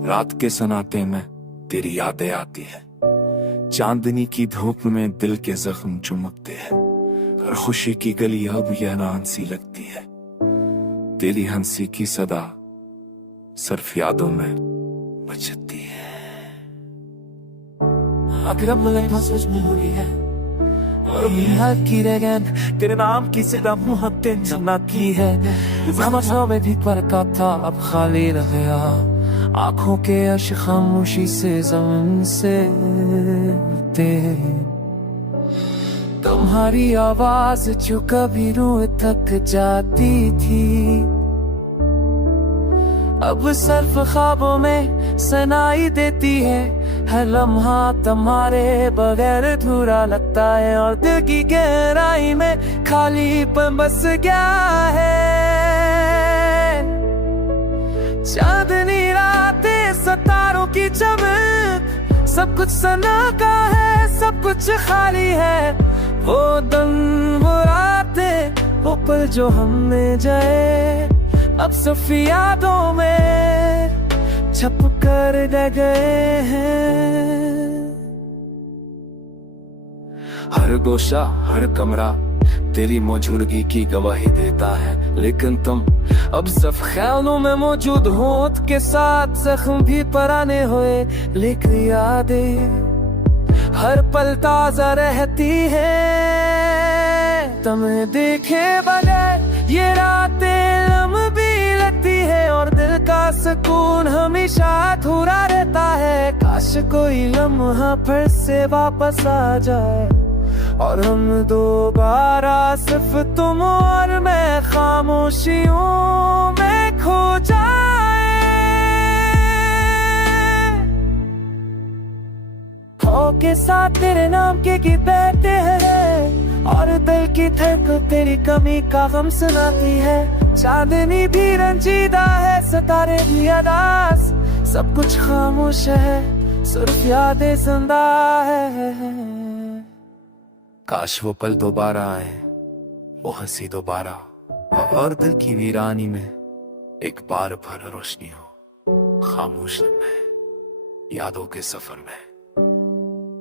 रात के सन्नाटे में तेरी यादें आती है। चांदनी की धूप में दिल के जख्म चुमकते हैं और खुशी की गली अब वीरान सी लगती है। तेरी हंसी की सदा सिर्फ यादों में बजती है। आखिर अब लगे महसूस में हुई है और मिलाद की रेगन तेरे नाम की सदा मुहब्बतें जमा की है। ज़माना में भी परका था अब खाली रह गया, आंखों के अश्क खामोशी से ज़मीन से उठते। तुम्हारी आवाज जो कभी रूह तक जाती थी अब सिर्फ ख्वाबों में सुनाई देती है। हर लम्हा तुम्हारे बगैर अधूरा लगता है और दिल की गहराई में खालीपन बस गया है। चांदनी रातें सितारों की चमक, सब कुछ सना का है, सब कुछ खाली है। वो दिन वो रातें वो पल जो हमने जाए अब सिर्फ यादों में छप कर रह गए हैं। हर गोशा हर कमरा तेरी मौजूदगी की गवाही देता है, लेकिन तुम अब सिर्फ ख्यालों में मौजूद हो। के साथ जख्म भी पुराने हुए लेकिन यादें हर पल ताजा रहती है। तुम्हें देखे बगैर ये रातें लंबी लगती है और दिल का सुकून हमेशा अधूरा रहता है। काश कोई लम्हा फिर से वापस आ जाए और हम दोबारा सिर्फ तुम और मैं खामोशियों में खो जाए। के साथ तेरे नाम के गीत बैठते हैं और दिल की धड़कन तेरी कमी का गम सुनाती है। चांदनी भी रंजीदा है, सितारे भी अदास, सब कुछ खामोश है, सिर्फ यादें जिंदा है। काश वो पल दोबारा आए, वो हंसी दोबारा और दिल की वीरानी में एक बार भर रोशनी हो। खामोश में यादों के सफर में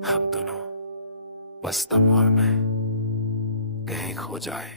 हम दोनों बस तुम और मैं कहीं खो जाए।